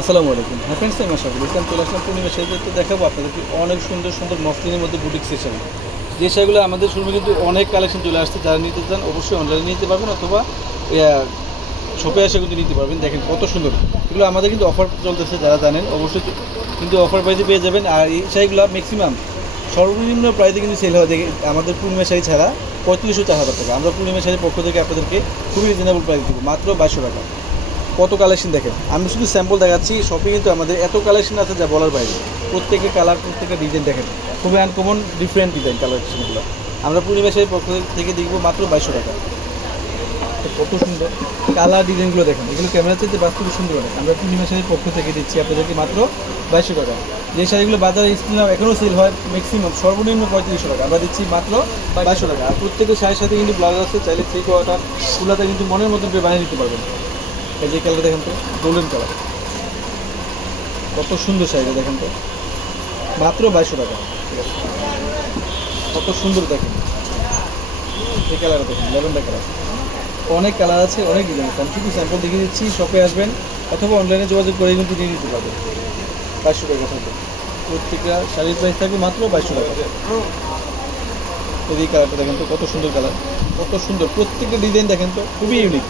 আসসালামু আলাইকুম। হ্যাঁ ফ্রেন্ডস, আমি আশা করি ইসলাম চলে আসলাম পূর্ণিমা শাড়িতে দেখাবো আপনাদেরকে অনেক সুন্দর সুন্দর মসলিনের মধ্যে বুটিক শাড়ি। যে শাড়িগুলো আমাদের শোরুমে কিন্তু অনেক কালেকশন চলে আসছে। যারা নিতে চান অবশ্যই অনলাইনে নিতে পারবেন অথবা শপে এসে কিন্তু নিতে পারবেন। দেখেন কত সুন্দর এগুলো। আমাদের কিন্তু অফার চলতেছে, যারা জানেন অবশ্যই কিন্তু অফার প্রাইসে পেয়ে যাবেন। আর এই শাড়িগুলো ম্যাক্সিমাম সর্বনিম্ন প্রাইসে কিন্তু সেল হয়। দেখে আমাদের পূর্ণিমা শাড়ি ছাড়া 3500-4000 টাকা। আমরা পূর্ণিমা শাড়ির পক্ষ থেকে আপনাদেরকে খুবই রিজনেবল প্রাইস দেবো, মাত্র 2200 টাকা। কত কালেকশন দেখেন, আমি শুধু স্যাম্পল দেখাচ্ছি। শপে কিন্তু আমাদের এত কালেকশন আছে যা বলার বাইরে। প্রত্যেকের কালার, প্রত্যেকের ডিজাইন দেখেন, খুবই আনকমন ডিফারেন্ট ডিজাইন কালেকশনগুলো আমরা পূর্ণিমা শাড়ির পক্ষ থেকে দেখবো মাত্র 2200 টাকা। কত সুন্দর কালার ডিজাইনগুলো দেখেন, এগুলো ক্যামেরা চাইতে বাস্তবে সুন্দর অনেক। আমরা পূর্ণিমা শাড়ির পক্ষ থেকে দিচ্ছি আপনাদেরকে মাত্র 2200 টাকা। যে শাড়িগুলো বাজারে স্ক্রিনে এখনও সেল হয় ম্যাক্সিমাম সর্বনিম্ন 3500 টাকা, আমরা দিচ্ছি মাত্র 2200 টাকা। আর প্রত্যেকের শাড়ির সাথে কিন্তু ব্লাউজ আছে, চাইলে থ্রি কোয়ার্টার ফুলাতে কিন্তু মনের মতন করে বানিয়ে নিতে পারবেন। এই যে কালার দেখেন তো, গোল্ডেন কালার, কত সুন্দর শাড়িটা দেখেন তো, মাত্র 2200 টাকা। ঠিক আছে, কত সুন্দর দেখেন এই কালারটা দেখেন, ল্যাভেন্ডার কালার। অনেক কালার আছে, অনেক ডিজাইন আছে। আমি শুধু স্যাম্পল দেখিয়ে দিচ্ছি। শপে আসবেন অথবা অনলাইনে যোগাযোগ করে কিন্তু নিয়ে নিতে পারবেন। 2200 টাকা থাকবে প্রত্যেকটা শাড়ির প্রাইস থাকবে মাত্র 2200 টাকা। এই কালারটা দেখেন তো, কত সুন্দর কালার, কত সুন্দর। প্রত্যেকটা ডিজাইন দেখেন তো, খুবই ইউনিক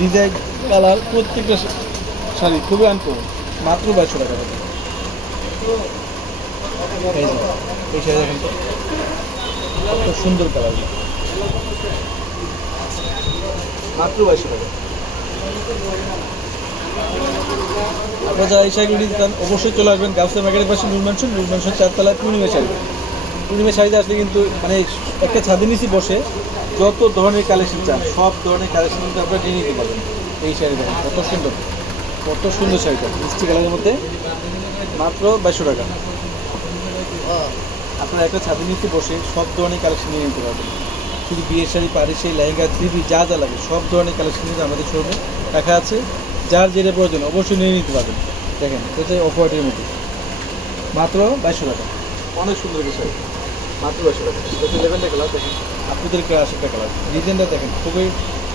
ডিজাইন, কালার, প্রত্যেকটা শাড়ি খুবই আনকমন, মাত্র 2200 টাকা থাকবে। এই শাড়ি দেখেন তো, কত সুন্দর কালার, মাত্র 2200 টাকা। আপনারা যারা এই শাড়িগুলো নিতে চান অবশ্যই চলে আসবেন গাউসিয়া মার্কেটের পাশে নূর ম্যানশন 4তলায় পূর্ণিমা শাড়ি। পূর্ণিমা শাড়িতে আসলে কিন্তু মানে একটা ছাদের নিচে বসে যত ধরনের কালেকশন চান সব ধরনের কালেকশন কিন্তু আপনারা নিয়ে নিতে পারবেন। এই শাড়ি দেখেন কত সুন্দর, কত সুন্দর শাড়িটা মিষ্টি কালারের মধ্যে, মাত্র 2200 টাকা। আপনারা একটা ছাদের নিচে বসে সব ধরনের কালেকশন নিয়ে নিতে পারবেন। শুধু বিয়ের শাড়ি, পাড়ির শাড়ি, লেহেঙ্গা, থ্রি যা যা লাগে সব ধরনের কালেকশন কিন্তু আমাদের শোরুমে রাখা আছে। যার যেটা প্রয়োজন অবশ্যই নিয়ে নিতে পারবেন। দেখেন এটা অফারের মধ্যে মাত্র 2200 টাকা। অনেক সুন্দর বিষয়, মাত্র 2200 টাকা। এটা লেভেলটা কালার দেখেন, আপনাদের একটা কালার, ডিজাইনটা দেখেন খুবই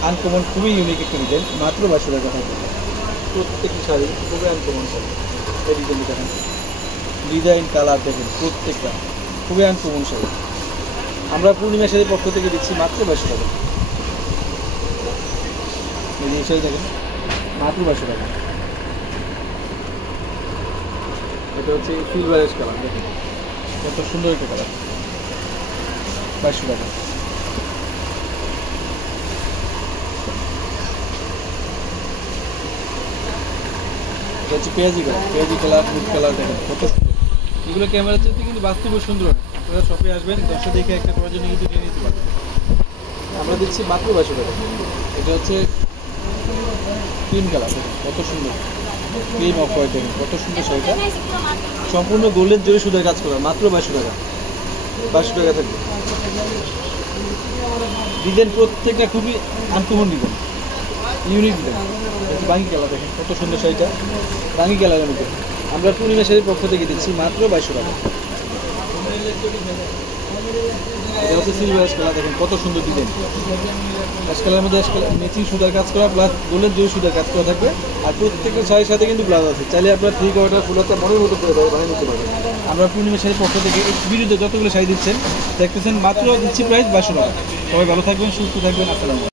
আনকমন, খুবই ইউনিক একটা ডিজাইন, মাত্র 2200 টাকা থাকবে। প্রত্যেকটি শাড়ি খুবই আনকমন শাড়ি। এই ডিজাইনটা দেখেন, ডিজাইন কালার দেখেন, প্রত্যেকটা খুবই আনকমন শাড়ি। আমরা পূর্ণিমা শাড়ির পক্ষ থেকে দিচ্ছি মাত্র 2200 টাকা। এই শাড়ি দেখেন, মাত্র 2200 টাকা। এটা হচ্ছে সিলভারেশ কালার, দেখেন কত সুন্দর একটা কালার, 2200 টাকা। এটা হচ্ছে পেঁয়াজি কালার, পেঁয়াজি কালার, বুট কালার, দেখেন কত সুন্দর। এগুলো ক্যামেরা চাইতে কিন্তু বাস্তবে সুন্দর অনেক। আপনারা শপে আসবেন, দশটা দেখে একটা প্রয়োজনে কিন্তু নিয়ে নিতে পারবেন। আমরা দিচ্ছি মাত্র 2200 টাকা। এটা হচ্ছে ক্রিম কালার, দেখেন কত সুন্দর, ক্রিম অফ হোয়াইট, দেখেন কত সুন্দর শাড়িটা, সম্পূর্ণ গোল্ডেন জরি সুতার কাজ করা, মাত্র 2200 টাকা। 2200 টাকা থাকবে। ডিজাইন প্রত্যেকটা খুবই আনকমন ডিজাইন, ইউনিক ডিজাইন। বাঙ্গি কালার দেখেন কত সুন্দর শাড়িটা, বাঙ্গি কালারের মধ্যে আমরা পূর্ণিমা শাড়ির পক্ষ থেকে দিচ্ছি মাত্র 2200 টাকা। এটা হচ্ছে সিলভার অ্যাশ কালার, দেখেন কত সুন্দর ডিজাইন। অ্যাশ কালারের মধ্যে ম্যাচিং সুতার কাজ করা প্লাস গোল্ডেন জরি সুতার কাজ করা থাকবে। আর প্রত্যেকটা শাড়ির সাথে কিন্তু ব্লাউজ আছে, চাইলে আপনার থ্রি কোয়ার্টার ফুলটা মনের মতো করে বানিয়ে নিতে পারবেন। আমরা পূর্ণিমা শাড়ির পক্ষ থেকে এই ভিডিওতে যতগুলো শাড়ি দিচ্ছেন দেখতেছেন, মাত্র দিচ্ছি প্রাইস 2200 টাকা। সবাই ভালো থাকবেন, সুস্থ থাকবেন, আসসালামু আলাইকুম।